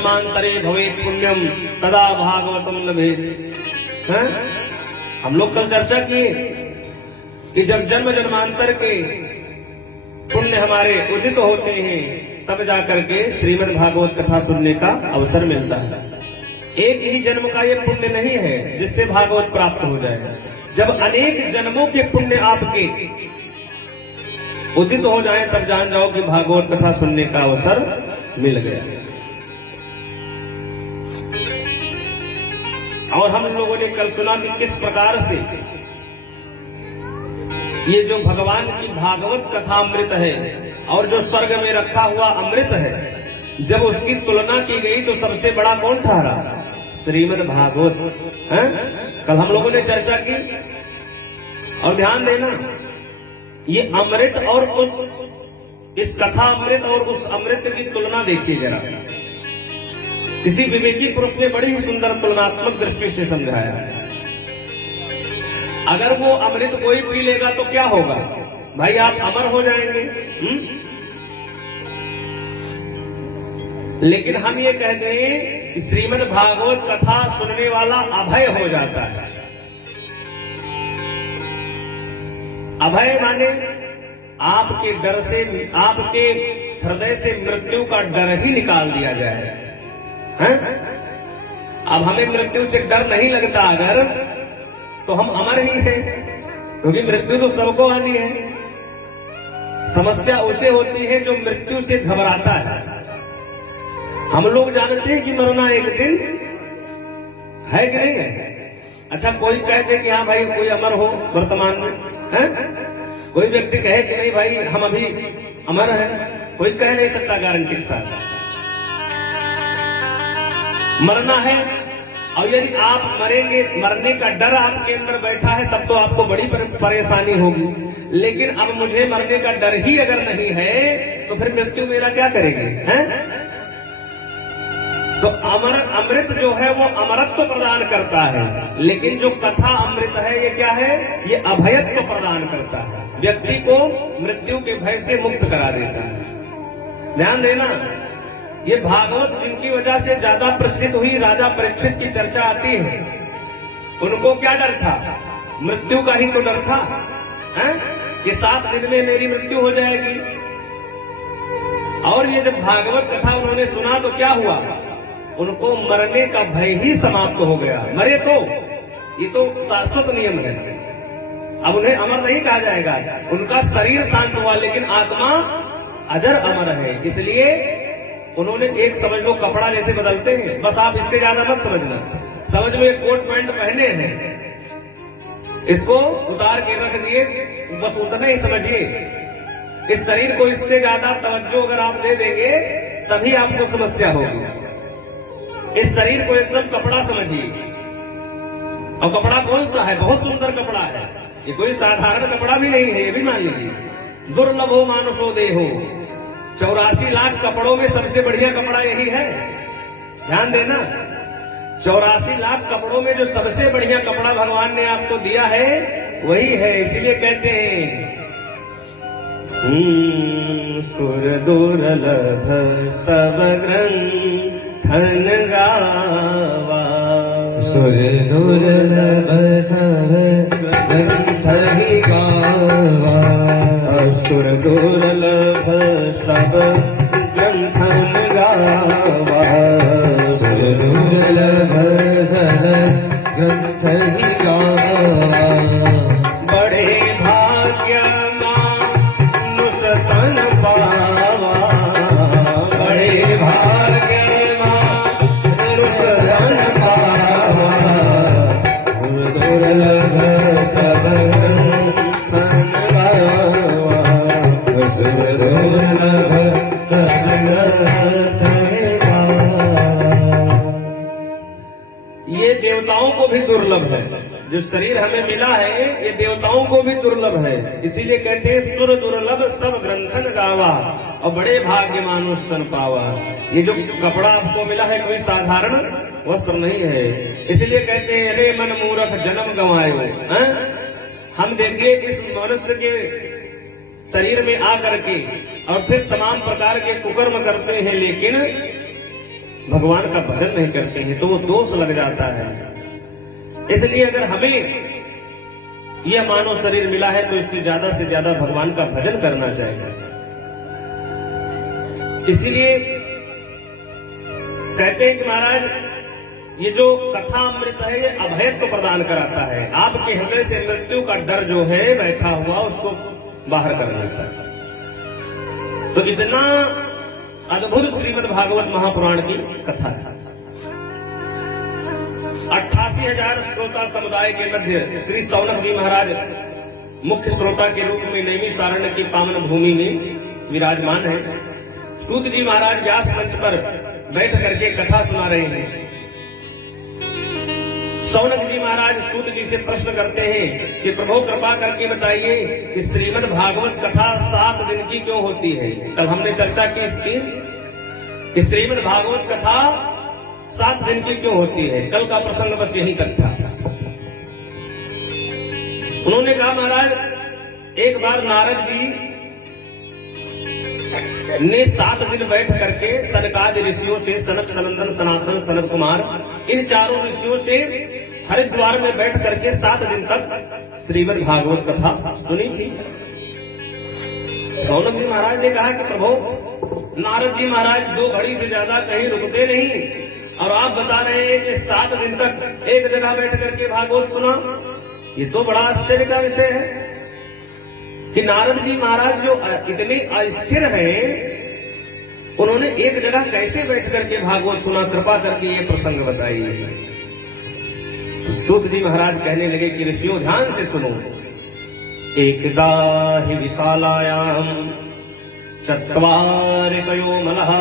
जन्मांतरे भवेत् पुण्यम तदा भागवतम लभेत्। हम लोग कल चर्चा किए कि जब जन्म जन्मांतर के पुण्य हमारे उदित होते हैं तब जाकर के श्रीमद् भागवत कथा सुनने का अवसर मिलता है। एक ही जन्म का ये पुण्य नहीं है जिससे भागवत प्राप्त हो जाए। जब अनेक जन्मों के पुण्य आपके उदित हो जाए तब जान जाओ कि भागवत कथा सुनने का अवसर मिल गया। और हम लोगों ने कल सुना कि किस प्रकार से ये जो भगवान की भागवत कथा अमृत है और जो स्वर्ग में रखा हुआ अमृत है, जब उसकी तुलना की गई तो सबसे बड़ा कौन ठहरा? श्रीमद् भागवत है। कल हम लोगों ने चर्चा की। और ध्यान देना, ये अमृत और इस कथा अमृत और उस अमृत की तुलना देखिए जरा। किसी विवेकी पुरुष ने बड़ी ही सुंदर तुलनात्मक दृष्टि से समझाया। अगर वो अमृत कोई पी लेगा तो क्या होगा? भाई आप अमर हो जाएंगे। लेकिन हम ये कहते हैं कि श्रीमद् भागवत कथा सुनने वाला अभय हो जाता है। अभय माने आपके डर से, आपके हृदय से मृत्यु का डर ही निकाल दिया जाए। हैं? अब हमें मृत्यु से डर नहीं लगता अगर, तो हम अमर ही हैं, क्योंकि मृत्यु तो सबको आनी है। समस्या उसे होती है जो मृत्यु से घबराता है। हम लोग जानते हैं कि मरना एक दिन है कि नहीं है। अच्छा, कोई कहते कि हाँ भाई कोई अमर हो वर्तमान में है? कोई व्यक्ति कहे कि नहीं भाई हम अभी अमर हैं, कोई कह नहीं सकता गारंटी के साथ। मरना है, और यदि आप मरेंगे, मरने का डर आपके अंदर बैठा है, तब तो आपको बड़ी परेशानी होगी। लेकिन अब मुझे मरने का डर ही अगर नहीं है तो फिर मृत्यु मेरा क्या करेगी? हैं? तो अमृत जो है वो अमरत्व प्रदान करता है, लेकिन जो कथा अमृत है ये क्या है? ये अभयत्व प्रदान करता है, व्यक्ति को मृत्यु के भय से मुक्त करा देता है। ध्यान देना, ये भागवत जिनकी वजह से ज्यादा प्रचलित हुई, राजा परीक्षित की चर्चा आती है। उनको क्या डर था? मृत्यु का ही तो डर था, हैं? कि 7 दिन में मेरी मृत्यु हो जाएगी। और ये जब भागवत कथा उन्होंने सुना तो क्या हुआ? उनको मरने का भय ही समाप्त हो गया। मरे तो ये तो शाश्वत नियम है, अब उन्हें अमर नहीं कहा जाएगा। उनका शरीर शांत हुआ लेकिन आत्मा अजर अमर है। इसलिए उन्होंने एक, समझ लो कपड़ा जैसे बदलते हैं, बस आप इससे ज्यादा मत समझना। समझ लो एक कोट पैंट पहने हैं, इसको उतार के रख दिए, बस उतना ही समझिए। इस शरीर को इससे ज्यादा तवज्जो अगर आप दे देंगे तभी आपको समस्या होगी। इस शरीर को एकदम कपड़ा समझिए। और कपड़ा कौन सा है? बहुत सुंदर कपड़ा है, ये कोई साधारण कपड़ा भी नहीं है, ये भी मान लीजिए। दुर्लभो मानुषो देहो, 84 लाख कपड़ों में सबसे बढ़िया कपड़ा यही है। ध्यान देना, 84 लाख कपड़ों में जो सबसे बढ़िया कपड़ा भगवान ने आपको दिया है वही है। इसीलिए कहते हैं सुर दुर्लभ सब ग्रंथन गावा, सुर दुर्लभ सब ग्रंथन गावा, सुर दुर्लभ सब ग्रंथन गावा, सुर दुर्लभ सब ग्रंथन गावा। बड़े भाग्य मानुष तन पावा, बड़े भाग्य मानुष तन पावा, सुर दुर्लभ सब ग्रंथन गावा, सुर दुर्लभ सब ग्रंथन गावा। ये देवताओं को भी दुर्लभ है। जो शरीर हमें मिला है ये देवताओं को भी दुर्लभ है। इसीलिए कहते हैं सुर दुर्लभ सब ग्रंथन गावा, और बड़े भाग्य मानुष तन पावा। ये जो कपड़ा आपको मिला है कोई साधारण वस्त्र नहीं है। इसलिए कहते हैं रे मन मूर्ख जन्म गंवायो। हम देखिए इस मनुष्य के शरीर में आकर के और फिर तमाम प्रकार के कुकर्म करते हैं, लेकिन भगवान का भजन नहीं करते हैं तो वो दोष लग जाता है। इसलिए अगर हमें यह मानव शरीर मिला है तो इससे ज्यादा भगवान का भजन करना चाहिए। इसीलिए कहते हैं कि महाराज ये जो कथा अमृत है ये अभयत्व प्रदान कराता है। आपके हृदय से मृत्यु का डर जो है बैठा हुआ उसको बाहर कर देता है। तो इतना अद्भुत श्रीमद् भागवत महापुराण की कथा है। 88,000 श्रोता समुदाय के मध्य श्री सौनक जी महाराज मुख्य श्रोता के रूप में नैमिषारण्य की पावन भूमि में विराजमान है। सूत जी महाराज व्यास मंच पर बैठ करके कथा सुना रहे हैं। सौनक जी महाराज सूत जी से प्रश्न करते हैं कि प्रभु कृपा करके बताइए कि श्रीमद् भागवत कथा 7 दिन की क्यों होती है। कल हमने चर्चा की इसकी कि श्रीमद् भागवत कथा 7 दिन की क्यों होती है। कल का प्रसंग बस यही तक था। उन्होंने कहा महाराज एक बार नारद जी ने 7 दिन बैठ करके सनकादि ऋषियों से सनक सनंदन सनातन सनत कुमार इन चारों ऋषियों से हरिद्वार में बैठ करके 7 दिन तक श्रीमद् भागवत कथा सुनी थी। सौनक जी महाराज ने कहा कि प्रभु नारद जी महाराज 2 घड़ी से ज्यादा कहीं रुकते नहीं और आप बता रहे हैं कि 7 दिन तक एक जगह बैठ करके भागवत सुना। ये तो बड़ा आश्चर्य का विषय है कि नारद जी महाराज जो इतने अस्थिर हैं उन्होंने एक जगह कैसे बैठ करके भागवत सुना। कृपा करके ये प्रसंग बताइए। सूत जी महाराज कहने लगे कि ऋषियों ध्यान से सुनो। एकदा हि विशालायाम चत्वारिशयो मलः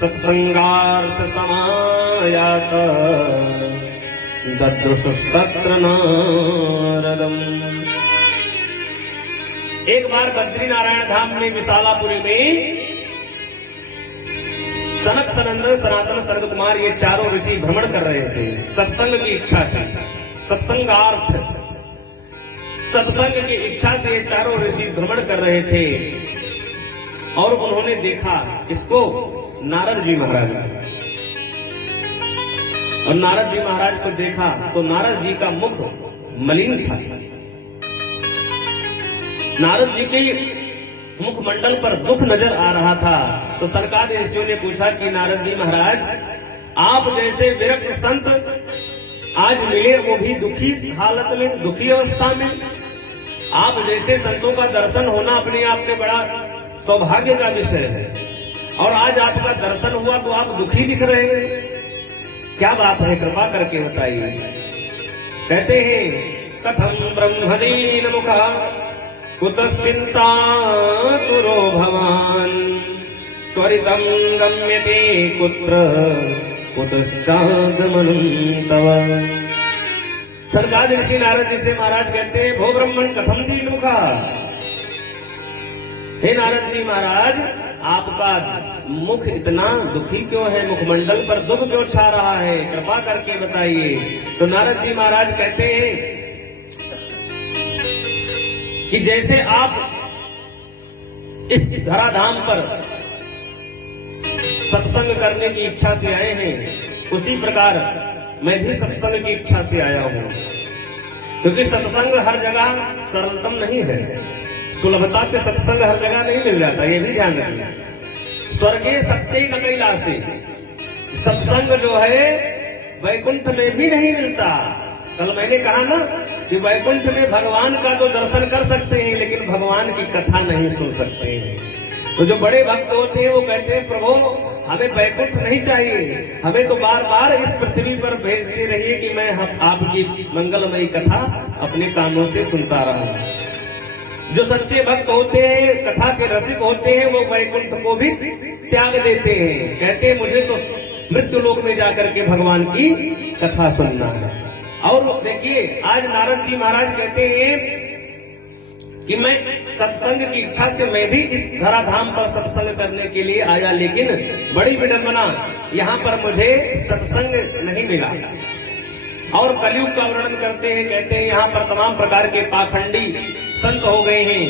सत्संगार्थ समायात ददृशुस्तत्र नारदम्। एक बार बद्री नारायण धाम में विशालापुरी में सनक सनंदन सनातन शरद कुमार ये चारों ऋषि भ्रमण कर रहे थे। सत्संग की इच्छा से, सत्संगार्थ, सत्संग की इच्छा से ये चारों ऋषि भ्रमण कर रहे थे और उन्होंने देखा इसको नारद जी महाराज। और नारद जी महाराज को देखा तो नारद जी का मुख मलिन था। नारद जी के मुखमंडल पर दुख नजर आ रहा था। तो सनकादि ऋषियों ने पूछा कि नारद जी महाराज आप जैसे विरक्त संत आज मिले वो भी दुखी हालत में, दुखी अवस्था में। आप जैसे संतों का दर्शन होना अपने आप में बड़ा सौभाग्य का विषय है और आज आपका दर्शन हुआ तो आप दुखी दिख रहे हैं। क्या बात है, कृपा करके बताइए। कहते हैं कथम ब्रह्मदीन मुखा कुतश्चिंता तुरो भवान त्वरितं गम्यते कुत्र कुतश्चागमनं तव। सनकादि ऋषि नारद जी से महाराज कहते हैं भो ब्रह्मण कथम दीन मुखा। हे नारद जी महाराज आपका मुख इतना दुखी क्यों है, मुखमंडल पर दुख क्यों छा रहा है, कृपा करके बताइए। तो नारद जी महाराज कहते हैं कि जैसे आप इस धराधाम पर सत्संग करने की इच्छा से आए हैं उसी प्रकार मैं भी सत्संग की इच्छा से आया हूं। क्योंकि सत्संग हर जगह सरलतम नहीं है, सुलभता से सत्संग हर जगह नहीं मिल जाता, ये भी ध्यान रखिए। स्वर्गीय सत्य कैलाशी सत्संग जो है वैकुंठ में भी नहीं मिलता। कल मैंने कहा ना कि वैकुंठ में भगवान का तो दर्शन कर सकते हैं लेकिन भगवान की कथा नहीं सुन सकते हैं। तो जो बड़े भक्त होते हैं वो कहते हैं प्रभु हमें वैकुंठ नहीं चाहिए, हमें तो बार बार इस पृथ्वी पर भेजते रहिए कि मैं आपकी मंगलमयी कथा अपने कानों से सुनता रहा। जो सच्चे भक्त होते हैं, कथा के रसिक होते हैं, वो वैकुंठ को भी त्याग देते हैं। कहते हैं मुझे तो मृत्यु लोक में जाकर के भगवान की कथा सुनना है। और देखिए आज नारद जी महाराज कहते हैं कि मैं सत्संग की इच्छा से मैं भी इस धराधाम पर सत्संग करने के लिए आया, लेकिन बड़ी विडंबना यहाँ पर मुझे सत्संग नहीं मिला। और कलयुग का वर्णन करते हैं, कहते हैं यहाँ पर तमाम प्रकार के पाखंडी संत हो गए हैं,